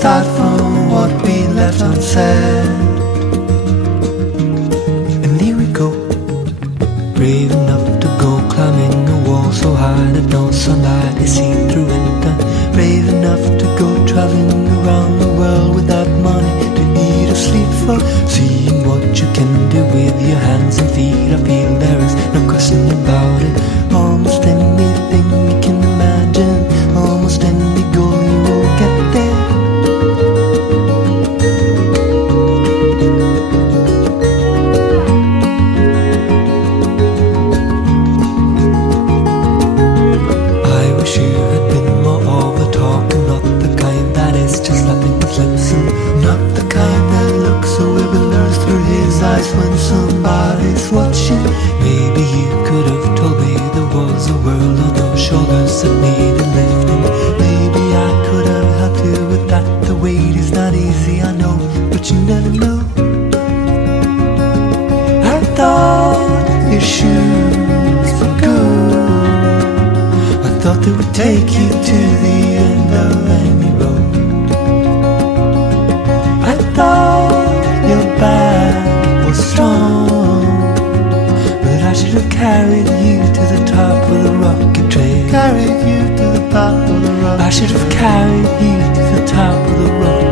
Start from what we left unsaid. And here we go, brave enough to go climbing a wall so high that no sunlight is seen through winter. Brave enough to go traveling around the world without money to eat or sleep for. Seeing what you can do with your hands and feet, I feel there is no question about it. Almost anything you can imagine, almost any goal you will get there. When somebody's watching, maybe you could have told me there was a world on your shoulders that needed lifting. Maybe I could have helped you with that. The weight is not easy, I know, but you never know. I thought your shoes were good. I thought they would take you to the end of any road. I thought your bag was strong, but I should have carried you to the top of the rocky trail. Carried you to the top of the rock. I should have carried you to the top of the rock.